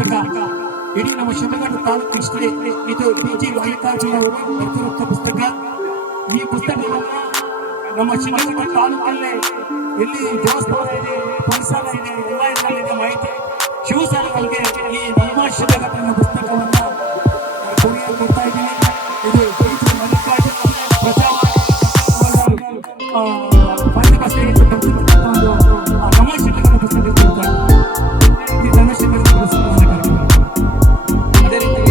ಪುಸ್ತಕ ಇಡೀ ನಮ್ಮ ಶಿವಮೊಗ್ಗ ತಾಲೂಕು ಇಷ್ಟೇ. ಇದು PG ಮಲ್ಲಿಕಾರ್ಜುನ ಅವರು ಬರೆದಿರುವ ಪುಸ್ತಕ. ಈ ಪುಸ್ತಕವನ್ನು ನಮ್ಮ ಶಿವಮೊಗ್ಗ ತಾಲೂಕಲ್ಲೇ ಎಲ್ಲಿ ದೇವಸ್ಥಾನ ಇದೆ, ಪರಿಸರ ಇದೆ, ಎಲ್ಲ ಇದೆ ಮಾಹಿತಿ ಶಿವಸಾರಗಳಿಗೆ ಈ ನಮ್ಮ ಶಿವಮೊಗ್ಗ ಪುಸ್ತಕವನ್ನ ಕೊಡುಗೆ ಕೊಡ್ತಾ ಇದ್ದೀನಿ. ಇದು PG ಮಲ್ಲಿಕಾರ್ಜುನ ಪ್ರಜಾವಾಣಿ ನಮ್ಮ ಶಿವಮೊಗ್ಗ ಪುಸ್ತಕ ಕೊಡ್ತಾರೆ. ನಮ್ಮ ಶಿವಮೊಗ್ಗ ಪುಸ್ತಕ ಅದೇ ರೀತಿ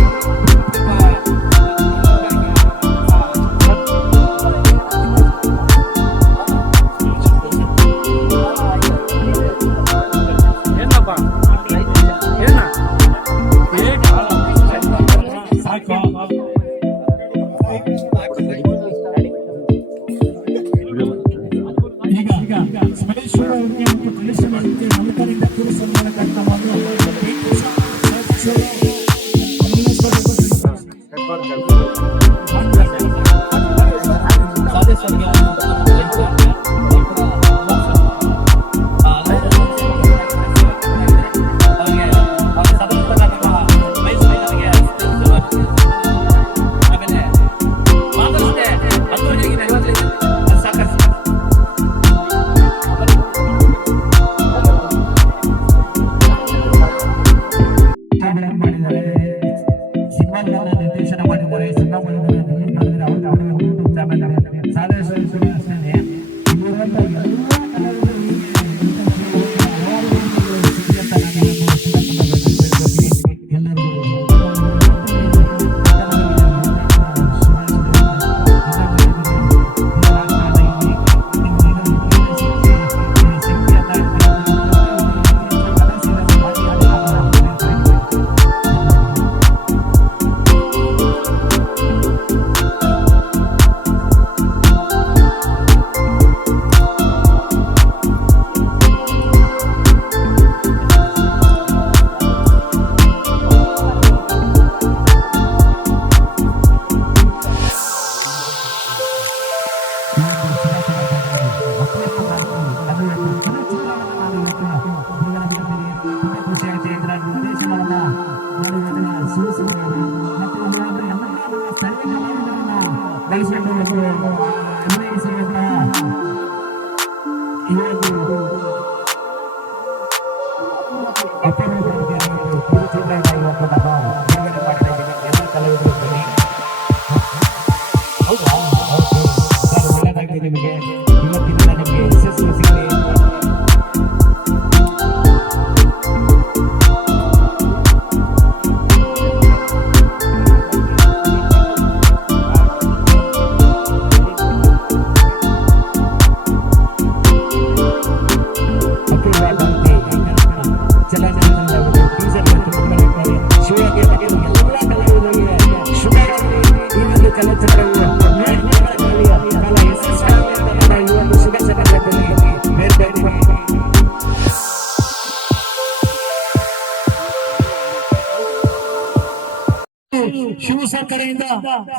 ಶಿವಸರ್ ಕಡೆಯಿಂದ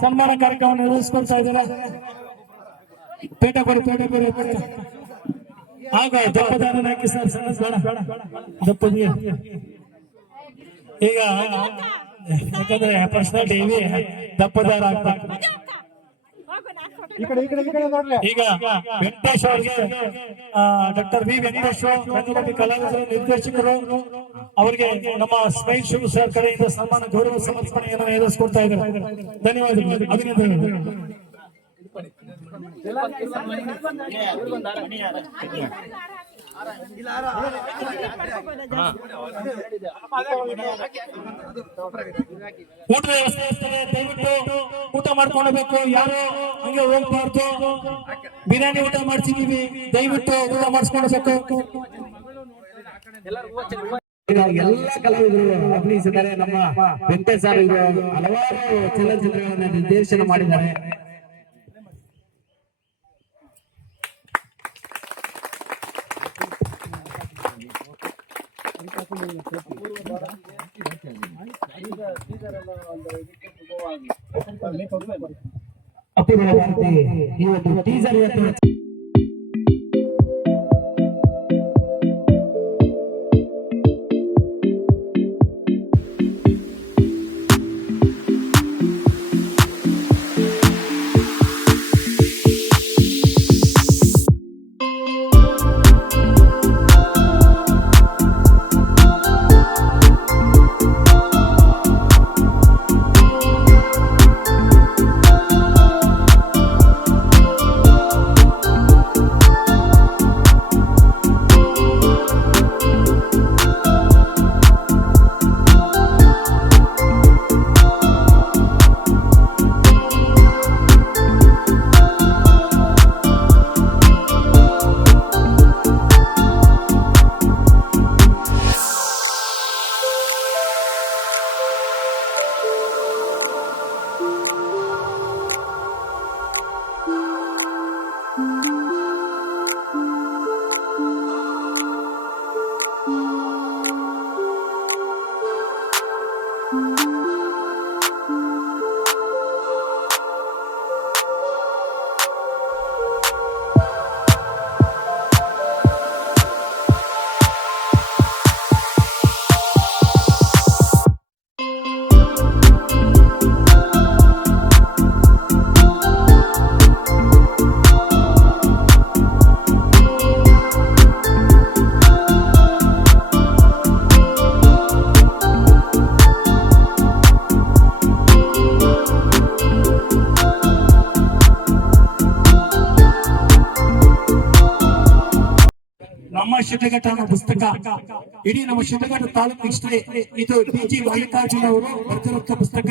ಸನ್ಮಾನ ಕಾರ್ಯಕ್ರಮವನ್ನು ನಿರ್ವಹಿಸಿಕೊಳ್ತಾ ಇದ್ದಾರೆ. ಪೇಟೆ ಕೊಡಿ ಆಗ ದಪ್ಪದಾನ ಹಾಕಿ ಸರ್ ದಪ್ಪದಿ ಈಗ ಯಾಕಂದ್ರೆ ಪರ್ಸನಾಲಿಟಿ ಇವೆ ದಪ್ಪದಾರ ಆಗ್ಬೇಕು. ಈಗ ವೆಂಕಟೇಶ್ ಅವರಿಗೆ ಡಾಕ್ಟರ್ ವಿ ವೆಂಕಟೇಶ್ ರಂಗಭೂಮಿ ಕಲಾವಿದರು ನಿರ್ದೇಶಕರು ಅವರಿಗೆ ನಮ್ಮ ಸ್ಮೈಲ್ ಶಿವ ಸರ್ ಕಡೆಯಿಂದ ಸನ್ಮಾನ ಗೌರವ ಸಮರ್ಪಣೆಯನ್ನು ನೆರವೇರಿಸಿಕೊಡ್ತಾ ಇದ್ದಾರೆ. ಧನ್ಯವಾದಗಳು, ಅಭಿನಂದನೆಗಳು. ಊಟದ ವ್ಯವಸ್ಥೆ ಇರ್ತದೆ, ದಯವಿಟ್ಟು ಊಟ ಮಾಡ್ಕೊಳ್ಬೇಕು. ಯಾರು ಹಂಗೆ ಹೋಗ್ಬಾರ್ದು. ಬಿರಿಯಾನಿ ಊಟ ಮಾಡ್ಸಿದೀವಿ, ದಯವಿಟ್ಟು ಊಟ ಮಾಡಿಸ್ಕೊಳ್ಬೇಕು. ಎಲ್ಲ ಕಲಾವಿದರು ಅಭಿನಯಿಸಿದ್ದಾರೆ. ನಮ್ಮ ವೆಂಕಟೇಶ್ ಸರ್ ಹಲವಾರು ಚಲನಚಿತ್ರಗಳನ್ನು ನಿರ್ದೇಶನ ಮಾಡಿದ್ದಾರೆ. ಅಪೂರ್ವವಾಗಿ ಇವತ್ತು ಟೀಸರ್ ಇವತ್ತು ನಮ್ಮ ಶಿಡ್ಲಘಟ್ಟ ಅನ್ನೋ ಪುಸ್ತಕ ಇಡೀ ನಮ್ಮ ಶಿಡ್ಲಘಟ್ಟ ತಾಲೂಕು ಇಷ್ಟೇ. ಇದು ಡಿ.ಜಿ. ಮಲ್ಲಿಕಾರ್ಜುನ ಅವರು ಬರೆದಿರುವಂತ ಪುಸ್ತಕ.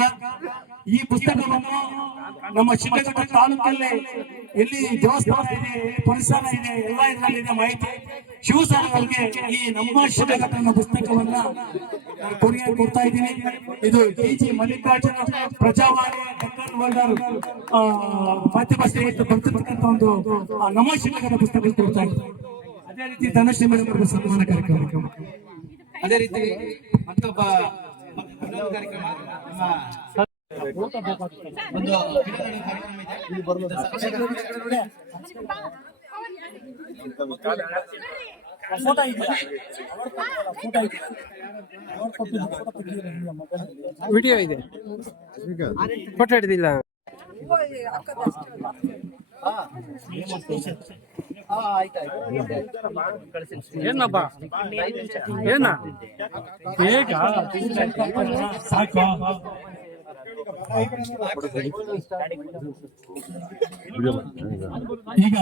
ಈ ಪುಸ್ತಕವನ್ನು ನಮ್ಮ ಶಿಡ್ಲಘಟ್ಟ ತಾಲೂಕಲ್ಲೇ ಎಲ್ಲಿ ದೇವಸ್ಥಾನ ಇದೆ, ಪರಿಸರ ಇದೆ, ಎಲ್ಲ ಇದರಲ್ಲಿದೆ ಮಾಹಿತಿ. ಶಿವಸಾರ ಅವರಿಗೆ ಈ ನಮ್ಮ ಶಿಡ್ಲಘಟ್ಟ ಅನ್ನೋ ಪುಸ್ತಕವನ್ನ ಕೊಡುಗೆ ಕೊಡ್ತಾ ಇದ್ದೀನಿ. ಇದು ಡಿ.ಜಿ. ಮಲ್ಲಿಕಾರ್ಜುನ ಪ್ರಜಾವಾಣಿ ಮಾಧ್ಯಮ ಸ್ನೇಹಿತರು ಬರೆದಿರ್ತಕ್ಕಂಥ ಒಂದು ನಮ್ಮ ಶಿಡ್ಲಘಟ್ಟ ಪುಸ್ತಕ ಕೊಡ್ತಾ ಇದ್ದೀನಿ. ಅದೇ ರೀತಿ ಧನಶ್ರೀ ಮೇಡಮ್ ಸನ್ಮಾನ ಕಾರ್ಯಕ್ರಮ, ಅದೇ ರೀತಿ ಮತ್ತೊಬ್ಬ ಕಾರ್ಯಕ್ರಮ ಒಂದು ವಿಡಿಯೋ ಇದೆ, ಫೋಟೋ ಹಿಡಿದಿಲ್ಲ. ಏನಪ್ಪ ಏನ ಬೇಗ ಸಾಕು. ಈಗ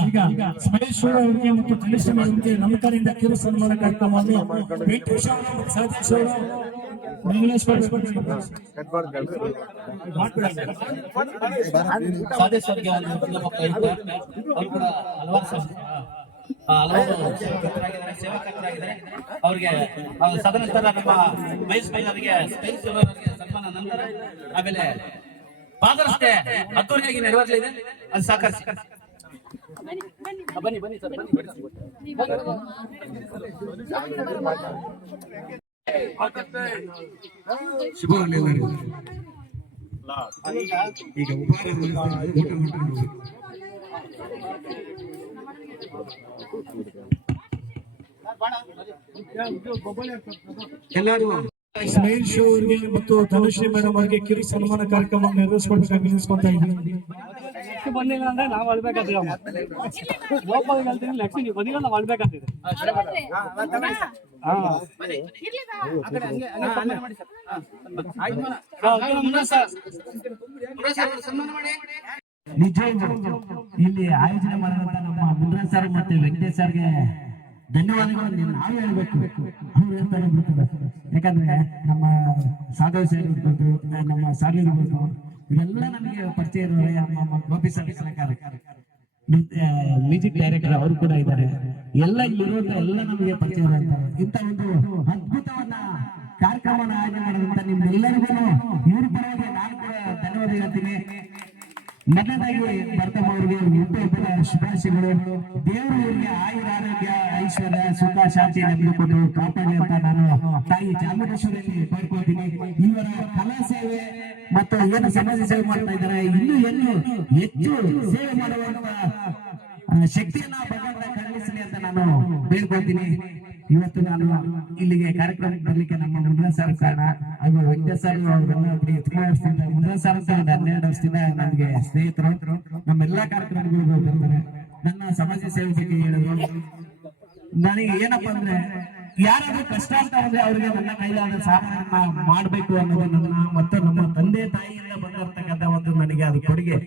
ಸ್ಮರೇಶ್ ಅವರಿಗೆ ಮತ್ತು ಧನಶ್ರೀ ಅವರಿಗೆ ನಮ್ಮ ಕಡೆಯಿಂದ ಕಿರು ಸನ್ಮಾನ ಕಾರ್ಯಕ್ರಮವನ್ನು ವೆಂಕಟೇಶ್ ಅವರು, ಸತೀಶ್ ಅವರು, ಸೇವಕರಾಗಿದ್ದಾರೆ. ಅವ್ರಿಗೆ ಸದನಂತರ ನಮ್ಮ ಮಹೇಶ್ ಭಾಯಿ ಅವರಿಗೆ ಸನ್ಮಾನ ನಂತರ ಆಮೇಲೆ ಪಾದರಸ್ತೆ ಅದ್ದೂರಿಯಾಗಿ ನೆರವೇರಲಿದೆ. ಅದು ಸಹಕರಿಸಿ. ಬನ್ನಿ ಬನ್ನಿ ಸರ್, ಬನ್ನಿ. ಶುಭವನ್ನೆಲ್ಲರಿಗೂ ಈಗ ಎಲ್ಲರೂ ಸ್ಮೈಲ್ ಶೋ ಅವರಿಗೆ ಮತ್ತು ಧನುಶ್ರೀ ಮೇಡಮ್ ಅವರಿಗೆ ಕಿರು ಸನ್ಮಾನ ಕಾರ್ಯಕ್ರಮ ನೆರವೇರಿಸಿಕೊಡ್ಬೇಕಾಗಿ ವಿನಿಸ್ಕೊತಾ ಇದ್ದೀನಿ. ಬಂದಿಲ್ಲ ಅಂದ್ರೆ ನಾವು ಅಳ್ಬೇಕಾಗ್ತದೆ. ಲೋಪಲ್ ಹೇಳ್ತೀನಿ, ಲಕ್ಷ್ಮಿ ನೀವು ಬಂದಿಲ್ಲ ನಾವು ಅಳ್ಬೇಕಾಗ್ತದೆ. ನಿಜ ಇಲ್ಲಿ ಆಯೋಜನೆ ಮಾಡಿದಂತ ನಮ್ಮ ಮುನ್ರಾಜ್ ಸರ್ ಮತ್ತೆ ವೆಂಕಟೇಶ್ ಸರ್ಗೆ ಧನ್ಯವಾದಗಳು ನಾವು ಹೇಳ್ಬೇಕು. ಅವ್ರು ಹೇಳ್ತಾರೆ ಬಿಡ್ತಾರೆ, ಯಾಕಂದ್ರೆ ನಮ್ಮ ಸಾಧು ಸರ್ ಇರ್ಬೋದು, ನಮ್ಮ ಸಾಲಿ ಇರ್ಬೋದು, ಇವೆಲ್ಲ ನಮಗೆ ಪರಿಚಯ ಇರೋರೆ. ನಮ್ಮ ಗೋಪಿ ಸರ್ ಕಲಾಕಾರ, ಮ್ಯೂಸಿಕ್ ಡೈರೆಕ್ಟರ್ ಅವರು ಕೂಡ ಇದ್ದಾರೆ. ಎಲ್ಲ ಇಲ್ಲಿರುವಂತ ಎಲ್ಲ ನಮಗೆ ಪರಿಚಯ ಇರುವಂತಾರೆ. ಇಂಥ ಒಂದು ಅದ್ಭುತವನ್ನ ಕಾರ್ಯಕ್ರಮನ ಆಯೋಜನೆ ಮಾಡೋದಂತ ನಿಮ್ಮೆಲ್ಲರಿಗೂ ಇವ್ರ ಪರವಾಗಿ ನಾನು ಕೂಡ ಧನ್ಯವಾದ ಹೇಳ್ತೀನಿ. ಮೊದಲನೇದಾಗಿ ಬರ್ತಮ್ಮ ಅವರಿಗೆ ಹುಟ್ಟುಹಬ್ಬದ ಶುಭಾಶಯಗಳು. ದೇವರು ಇವರಿಗೆ ಆಯುರ, ಆರೋಗ್ಯ, ಐಶ್ವರ್ಯ, ಸುಖ, ಶಾಂತಿ ನೆಮ್ಮದಿಕೊಂಡು ಕಾಪಾಡಿ ಅಂತ ನಾನು ತಾಯಿ ಚಾಮುಂಡೇಶ್ವರಿಯಲ್ಲಿ ಬೇಡ್ಕೊಳ್ತೀನಿ. ಇವರ ಕಲಾ ಸೇವೆ ಮತ್ತು ಏನು ಸಮಾಜ ಸೇವೆ ಮಾಡ್ತಾ ಇದ್ದಾರೆ, ಇನ್ನೂ ಹೆಚ್ಚು ಸೇವೆ ಮಾಡುವಂತ ಶಕ್ತಿಯನ್ನ ಭಗವಂತ ಕರುಣಿಸಲಿ ಅಂತ ನಾನು ಬೇಡ್ಕೊಳ್ತೀನಿ. ಇವತ್ತು ನಾನು ಇಲ್ಲಿಗೆ ಕಾರ್ಯಕ್ರಮಕ್ಕೆ ಬರ್ಲಿಕ್ಕೆ ನಮ್ಮ ಮುನ್ರಾಜ್ ಸರ್ ಕಾರಣ, ಹಾಗೂ ವೆಂಕಟೇಶ್ ಸರ್ ಅವರೆಲ್ಲ ತುಂಬಾ ವರ್ಷದಿಂದ, ಮುನ್ರಾಜ್ ಸರ್ ಅಂತ 12 ವರ್ಷದಿಂದ ನಮಗೆ ಸ್ನೇಹಿತರು. ನಮ್ಮೆಲ್ಲಾ ಕಾರ್ಯಕ್ರಮಗಳಿಗೂ ಬರ್ತಾರೆ. ನನ್ನ ಸಮಾಜ ಸೇವೆ ಬಗ್ಗೆ ಹೇಳಿದ್ರು. ನನಗೆ ಏನಪ್ಪಾ ಅಂದ್ರೆ, ಯಾರಾದ್ರೂ ಕಷ್ಟ ಅಂತ ಅಂದ್ರೆ ಅವ್ರಿಗೆ ನನ್ನ ಕೈಲಾದ ಸಹಾಯನ ಮಾಡ್ಬೇಕು ಅನ್ನೋದು ನನ್ನ ಮತ್ತು ನಮ್ಮ ತಂದೆ ತಾಯಿಯಿಂದ ಬಂದಿರ್ತಕ್ಕಂಥ ಒಂದು ನನಗೆ ಅದು ಕೊಡುಗೆ.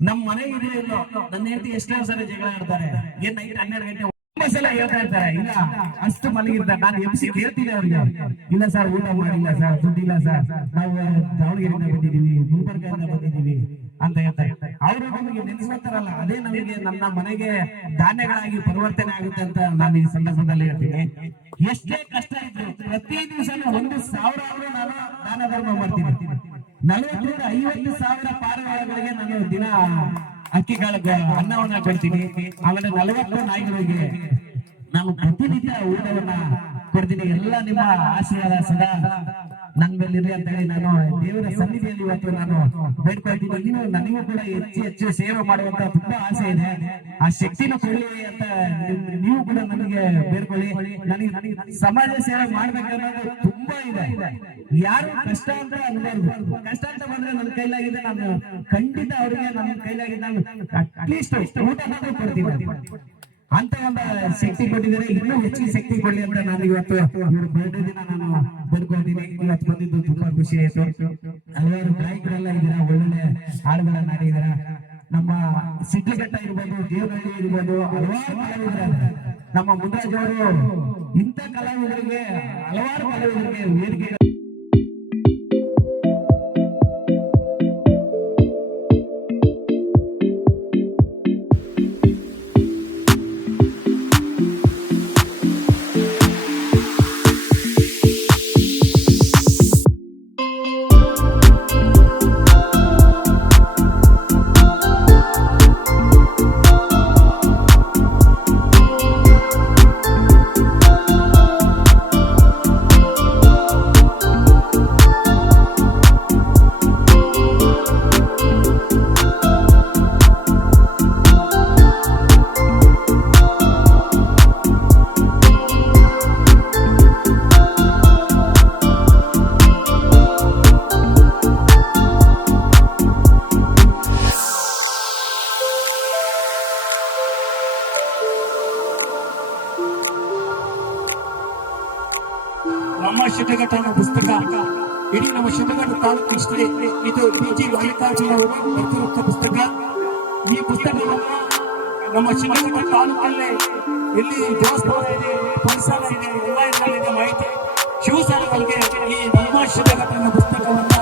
ನಮ್ಮ ಮನೆ ಇದೆ ಇಲ್ಲೋ, ನನ್ನ ಹೆಂಡತಿ ಎಷ್ಟೋ ಸಲ ಜಗಳ ಆಡ್ತಾರೆ. ಏನ್ ನೈಟ್ 12 ಗಂಟೆ ಸಲ ಹೇಳ್ತಾ ಇರ್ತಾರೆ, ಇಲ್ಲ ಅಷ್ಟು ಮಲಗಿರ್ತಾರೆ. ನಾನು ಎಬ್ಸಿ ಕೇಳ್ತೀನಿ ಅವ್ರಿಗೆ, ಇಲ್ಲ ಸರ್ ಊಟ ಮಾಡಿಲ್ಲ ಸರ್, ದುಡ್ಡಿಲ್ಲ ಸರ್, ನಾವು ದಾವಣಗೆರೆಯಿಂದ ಬಂದಿದೀವಿ, ಗುಲ್ಬರ್ಗದಿಂದ ಬಂದಿದೀವಿ ಅಂತ ಹೇಳ್ತಾರೆ. ಅವರು ನಮಗೆ ನೆನೆಸ್ಕೊತಾರಲ್ಲ, ಅದೇ ನಮಗೆ ನನ್ನ ಮನೆಗೆ ಧಾನ್ಯಗಳಾಗಿ ಪರಿವರ್ತನೆ ಆಗುತ್ತೆ ಅಂತ ನಾನು ಈ ಸಂದರ್ಭದಲ್ಲಿ ಹೇಳ್ತೀನಿ. ಎಷ್ಟೇ ಕಷ್ಟ ಇದ್ರು ಪ್ರತಿ ದಿವಸ 1,000 ಆದ್ರೂ ನಾನು ದಾನ ಧರ್ಮ ಮಾಡ್ತೀನಿ. 40,000-50,000 ಪಾರಿವಾಳಗಳಿಗೆ ನಾನು ದಿನ ಅಕ್ಕಿಗಳ ಅನ್ನವನ್ನ ಕೊಡ್ತೀನಿ. ಆಮೇಲೆ 40 ನಾಯಿಗಳಿಗೆ ನಾನು ಪ್ರತಿನಿತ್ಯ ಊಟವನ್ನ ಕೊಡ್ತೀನಿ. ಎಲ್ಲ ನಿಮ್ಮ ಆಶೀರ್ವಾದ ಸದಾ ನನ್ ಮೇಲೆ ಇರ್ಲಿ ಅಂತ ಹೇಳಿ ನಾನು ದೇವರ ಸನ್ನಿಧಿಯಲ್ಲಿ ಇವತ್ತು ನಾನು ಬೇಡ್ಕೊಳ್ತೀನಿ. ನೀವು ನನಗೂ ಕೂಡ ಹೆಚ್ಚು ಹೆಚ್ಚು ಸೇವೆ ಮಾಡುವಂತ ತುಂಬಾ ಆಸೆ ಇದೆ. ಆ ಶಕ್ತಿನ ಕೊಡಿ ಅಂತ ನೀವು ಕೂಡ ನನಗೆ ಬೇಡ್ಕೊಳ್ಳಿ. ನನಗೆ ಸಮಾಜ ಸೇವೆ ಮಾಡ್ಬೇಕನ್ನೋದು ತುಂಬಾ ಇದೆ. ಯಾರು ಕಷ್ಟ ಅಂತ ಅನ್ಬಾರ್ದು. ಕಷ್ಟ ಅಂತ ಬಂದ್ರೆ ನನ್ನ ಕೈಲಾಗಿದೆ, ನಾನು ಖಂಡಿತ ಅವರಿಗೆ ನನ್ನ ಕೈಲಾಗಿದೆ ನಾನು ಅಟ್ಲೀಸ್ಟ್ ಊಟ ಮಾತ್ರ ಕೊಡ್ತೀನಿ. ಅಂತ ಒಂದು ಶಕ್ತಿ ಕೊಟ್ಟಿದ್ದಾರೆ. ಇನ್ನೂ ಹೆಚ್ಚಿನ ಶಕ್ತಿ ಕೊಡ್ಲಿ ಅಂತ ನಾನು ಇವತ್ತು ಇವ್ರ ಬರ್ಡೇ ದಿನ ನಾನು ಬೇಡ್ಕೊಳ್ತೀನಿ. ಇವತ್ತು ಬಂದಿದ್ದು ತುಂಬಾ ಖುಷಿ ಆಯ್ತು. ಹಲವಾರು ಗಾಯಕರೆಲ್ಲ ಇದ್ದೀರಾ, ಒಳ್ಳೊಳ್ಳೆ ಹಾಡುಗಳನ್ನ ಹಾಡಿದಾರ. ನಮ್ಮ ಸಿಡ್ಲಘಟ್ಟ ಇರ್ಬೋದು, ದೇವನಹಳ್ಳಿ ಇರ್ಬೋದು, ಹಲವಾರು ಕಲಾವಿದರು. ನಮ್ಮ ಮುನ್ರಾಜ್ ಅವರು ಇಂಥ ಕಲಾವಿದರಿಗೆ ಹಲವಾರು ಕಲಾವಿದರಿಗೆ ವೇದಿಕೆ ನಮ್ಮ ಶಿಡ್ಲಘಟ್ಟ ಅನ್ನೋ ಪುಸ್ತಕ ಇಡೀ ನಮ್ಮ ಶಿಡ್ಲಘಟ್ಟ ತಾಲೂಕು ಇಷ್ಟೇ. ಇದು PG ಮಲ್ಲಿಕಾರ್ಜುನ ಅವರು ಬರೆದಿರುವಂತ ಪುಸ್ತಕ. ಈ ಪುಸ್ತಕವನ್ನ ನಮ್ಮ ಶಿಡ್ಲಘಟ್ಟ ತಾಲೂಕಲ್ಲೇ ಎಲ್ಲಿ ದೇವಸ್ಥಾನ ಇದೆ, ಪರಿಸರ ಇದೆ, ಎಲ್ಲ ಇದೆ ಮಾಹಿತಿ ಶಿವಸಾರಗಳಿಗೆ ಈ ನಮ್ಮ ಶಿಡ್ಲಘಟ್ಟ ಅನ್ನೋ ಪುಸ್ತಕವನ್ನ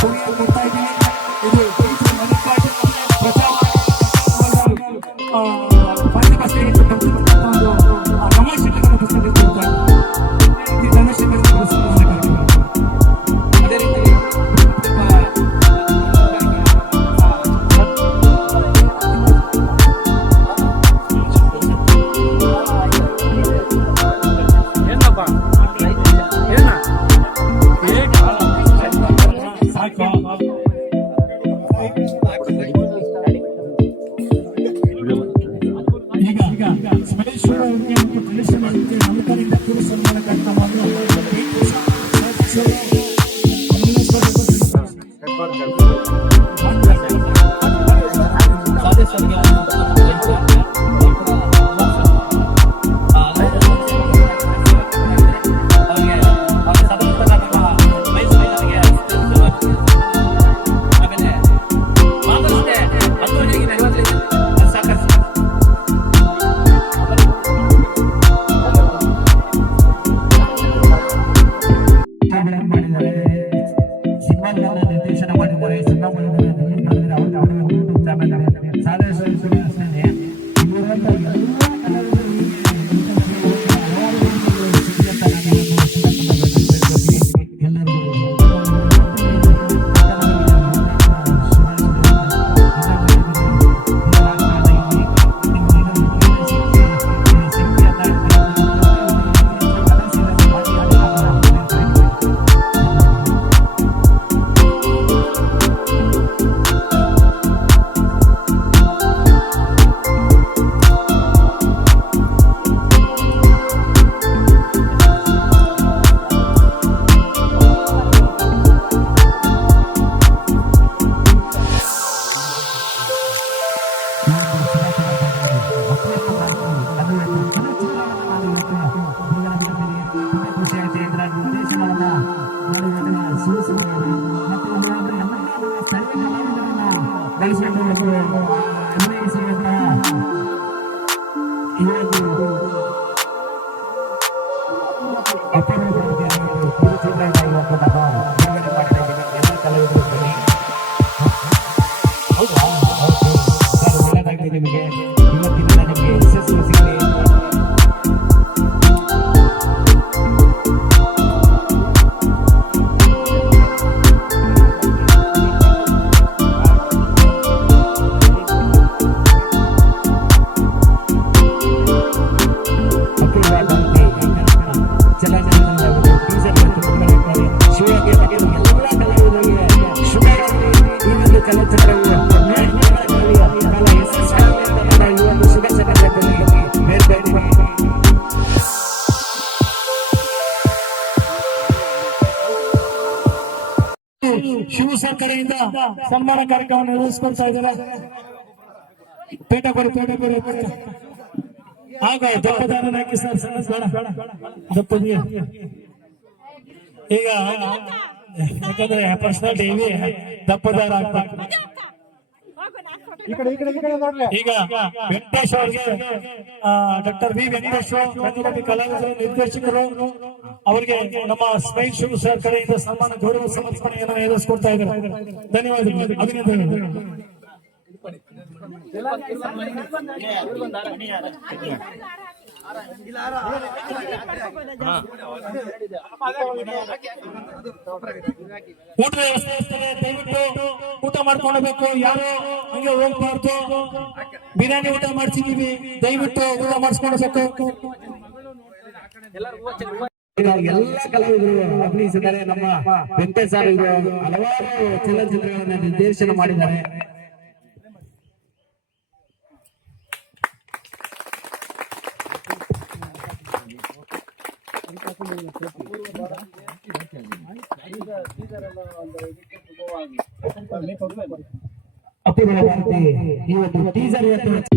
ಕೊಡುಗೆ ಕೊಡ್ತಾ ಇದ್ದೀನಿ. ಇದು PG ಮಲ್ಲಿಕಾರ್ಜುನ ನಮ್ಮ ಶಿಡ್ಲಘಟ್ಟ ಪುಸ್ತಕ ಕೊಡ್ತಾರೆ. ಅದೇ ರೀತಿ ಏನಪ್ಪ ಏನ ಸಾಕು ಈಗ ಸ್ಪೇಶ್ವರ ಅವ್ರಿಗೆ ಮತ್ತು ಕಳಿಸಿದ ನಮ್ಮ ಕಡೆಯಿಂದ ಪುರುಷ ಸನ್ಮಾನ ಕಾರ್ಯಕ್ರಮವನ್ನು ನಿರ್ದೇಶನ ಮಾಡಿದ್ದಾರೆ. ನಿಮಗೆ ಇವತ್ತಿನ ನಿಮಗೆ ಯಶಸ್ಸು ಸಿಗಲಿ. ಚಲನ ಶಿವ ಸರ್ ಕಡೆಯಿಂದ ಸನ್ಮಾನ ಕಾರ್ಯಕ್ರಮವನ್ನು ನಿರ್ವಹಿಸ್ಕೊಳ್ತಾ ಇದ್ದಾರೆ. ಪೇಟ ಕೊಡಿ. ಆಗ ದಪ್ಪದಾನ ಹಾಕಿ ಸರ್, ಸಣ್ಣ ಬೇಡ ದಪ್ಪದಿಗೆ. ಈಗ ಯಾಕಂದ್ರೆ ಪರ್ಸನಾಲಿಟಿ ಇವೆ, ದಪ್ಪದಾರ ಹಾಕ್ಬೇಕು. ಈಗ ವೆಂಕಟೇಶ್ ಅವರಿಗೆ ಡಾಕ್ಟರ್ ವಿ ವೆಂಕಟೇಶ್ ರಂಗಭೂಮಿ ಕಲಾವಿದರು, ನಿರ್ದೇಶಕರು ಅವರಿಗೆ ನಮ್ಮ ಸ್ಮೈಲ್ ಶಿವ ಸರ್ ಕಡೆಯಿಂದ ಸನ್ಮಾನ ಗೌರವ ಸಮರ್ಪಣೆಯನ್ನು ನೆರವೇರಿಸಿಕೊಡ್ತಾ ಇದ್ದಾರೆ. ಧನ್ಯವಾದಗಳು, ಅಭಿನಂದನೆಗಳು. ಊಟದ ವ್ಯವಸ್ಥೆ ಇರ್ತದೆ, ದಯವಿಟ್ಟು ಊಟ ಮಾಡ್ಕೊಳ್ಬೇಕು. ಯಾರು ಹಂಗೆ ಹೋಗ್ಬಾರ್ದು. ಬಿರಿಯಾನಿ ಊಟ ಮಾಡ್ಸಿದೀವಿ, ದಯವಿಟ್ಟು ಊಟ ಮಾಡಿಸ್ಕೊಳ್ಬೇಕು. ಎಲ್ಲ ಕಲಾವಿದರು ಅಭಿನಯಿಸಿದ್ದಾರೆ. ನಮ್ಮ ವೆಂಕಟೇಶ್ ಸರ್ ಇವರು ಹಲವಾರು ಚಲನಚಿತ್ರಗಳನ್ನು ನಿರ್ದೇಶನ ಮಾಡಿದ್ದಾರೆ. ಅಪೂರ್ವ ಭಾರತಿ ಈ ಒಂದು ಟೀಸರ್ ಇವತ್ತು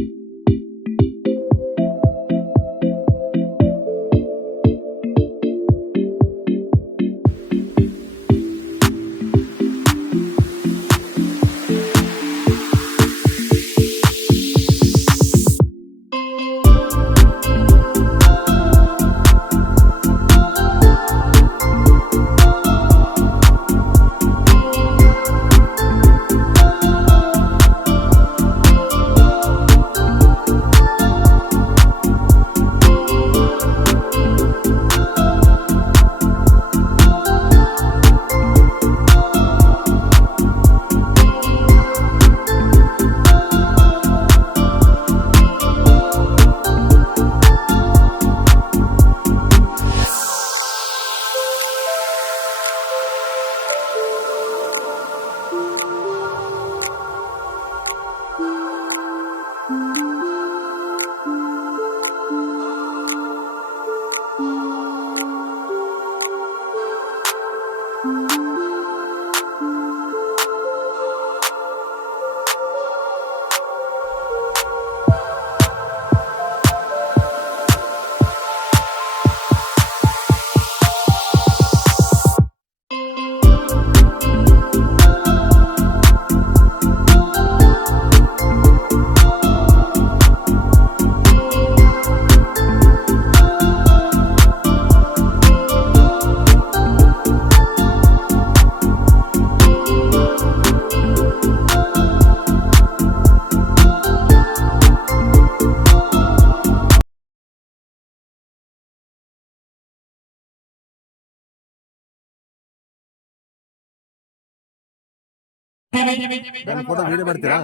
ಫೋಟೋ ವಿಡಿಯೋ ಮಾಡ್ತೀರಾ?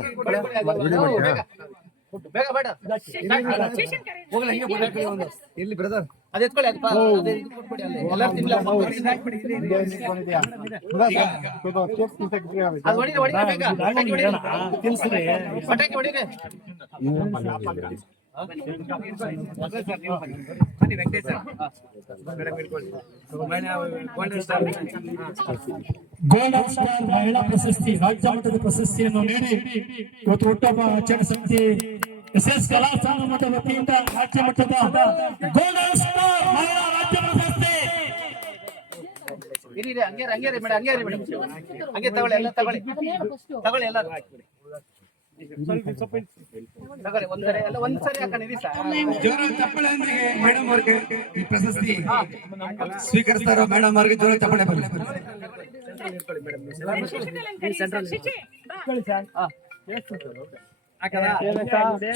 ವಿಡಿಯೋ ಮಾಡ್ತೀರಾ? ಎಲ್ಲಿ ಬ್ರದರ್? ಅದು ಎತ್ಕೊಳ್ಳಿ, ಅದು ಅದೇ ಇದು ಕೊಟ್ಬಿಡಿ ಅಲ್ಲಿ. ಎಲ್ಲರೂ ತಿನ್ಲಿ, ಅದು ಹೊಡಿರಿ, ಬೇಗ. ಪಟಾಕಿ ಹೊಡಿರಿ. ಗೋಲ್ಡನ್ ಸ್ಟಾರ್ ಮಹಿಳಾ ಪ್ರಶಸ್ತಿ, ರಾಜ್ಯ ಮಟ್ಟದ ಪ್ರಶಸ್ತಿಯನ್ನು ನೀಡಿ ಇವತ್ತು ಹುಟ್ಟುಹಬ್ಬ ಆಚರಣೆ ಸಮಿತಿ ಎಸ್ ಕಲಾ ಸಂಘ ಮಠ ವತಿಯಿಂದ ರಾಜ್ಯ ಮಟ್ಟದ ಗೋಲ್ಡನ್ ಸ್ಟಾರ್ ಮಹಿಳಾ ರಾಜ್ಯ ಪ್ರಶಸ್ತಿ. ಇರಿ ಹಂಗೆ ಮೇಡಮ್, ಹಂಗೆ ತಗೊಳ್ಳಿ, ಎಲ್ಲ ತಗೊಳ್ಳಿ ಎಲ್ಲ ತಗೊಳ್ಳಿ. ಒಂದ್ಸರಿ ಹಾಕೊಂಡು ಇರಿ ಸರ್. ಜೋರ ಚಪ್ಪಳೆಯೊಂದಿಗೆ ಮೇಡಮ್ ಅವರಿಗೆ ಈ ಪ್ರಶಸ್ತಿ ಸ್ವೀಕರಿಸ್ತಾರೋ ಮೇಡಮ್ ಅವರಿಗೆ ಜೋರ ಚಪ್ಪಳೆ ಬರಲಿ.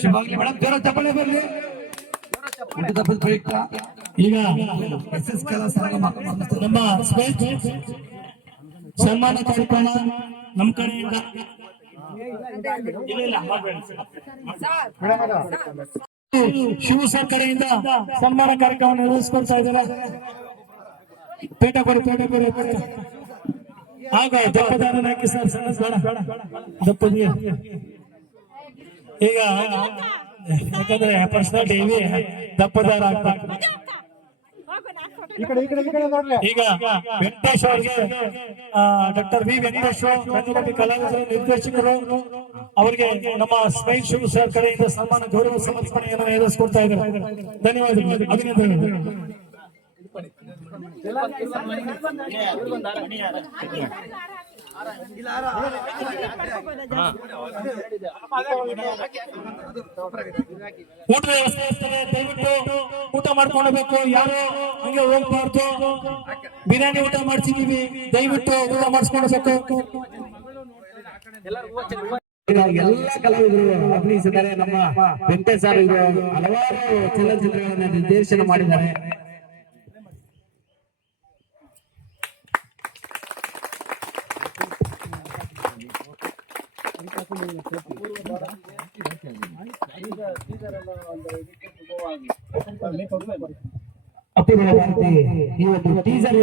ಶುಭಾಗ್ಲಿ ಮೇಡಮ್, ಜೋರ ಚಪ್ಪಳೆ ಬರಲಿ. ಈಗ ಎಸ್ ಕಲಾ ಸಂಘ ನಮ್ಮ ಸನ್ಮಾನ ಕಾರ್ಯಕ್ರಮ ನಮ್ಮ ಕಡೆಯಿಂದ ಶಿವ ಸರ್ ಕಡೆಯಿಂದ ಸನ್ಮಾನ ಕಾರ್ಯಕ್ರಮ ನಿರ್ವಹಿಸ್ಕೊಳ್ತಾ ಇದ್ದಾರೆ. ಪೇಟ ಕೊಡಿ. ಆಗ ದಪ್ಪದಾನ ಹಾಕಿ ಸರ್, ಸಣ್ಣ ಬೇಡ ದಪ್ಪದಿಗೆ. ಈಗ ಯಾಕಂದ್ರೆ ಪರ್ಸನಾಲಿಟಿ ಇವೆ, ದಪ್ಪದಾರ ಹಾಕ್ಬೇಕು. ಈಗ ವೆಂಕಟೇಶ್ ಅವರಿಗೆ ಡಾಕ್ಟರ್ ವಿ ವೆಂಕಟೇಶ್ ರಂಗಭೂಮಿ ಕಲಾವಿದರು ನಿರ್ದೇಶಕರು ಅವರಿಗೆ ನಮ್ಮ ಸ್ಮೈಲ್ ಶಿವ ಸರ್ ಕಡೆಯಿಂದ ಸನ್ಮಾನ ಗೌರವ ಸಮರ್ಪಣೆಯನ್ನು ನೆರವೇರಿಸಿಕೊಡ್ತಾ ಇದ್ದಾರೆ. ಧನ್ಯವಾದಗಳು, ಅಭಿನಂದನೆಗಳು. ಊಟದ ವ್ಯವಸ್ಥೆ ಇರ್ತದೆ, ದಯವಿಟ್ಟು ಊಟ ಮಾಡ್ಕೊಳ್ಬೇಕು. ಯಾರು ಹಂಗೆ ಹೋಗ್ಬಾರ್ದು. ಬಿರಿಯಾನಿ ಊಟ ಮಾಡ್ಸಿದೀವಿ, ದಯವಿಟ್ಟು ಊಟ ಮಾಡಿಸ್ಕೊಳ್ಬೇಕು. ಎಲ್ಲ ಕಲಾವಿದರು ಅಭಿನಯಿಸಿದ್ದಾರೆ. ನಮ್ಮ ವೆಂಕಟೇಶ್ ಸರ್ ಇವರು ಹಲವಾರು ಚಲನಚಿತ್ರಗಳನ್ನು ನಿರ್ದೇಶನ ಮಾಡಿದ್ದಾರೆ. ಅಪೂರ್ವ ಭಾರತಿ ಈ ಒಂದು ಟೀಸರ್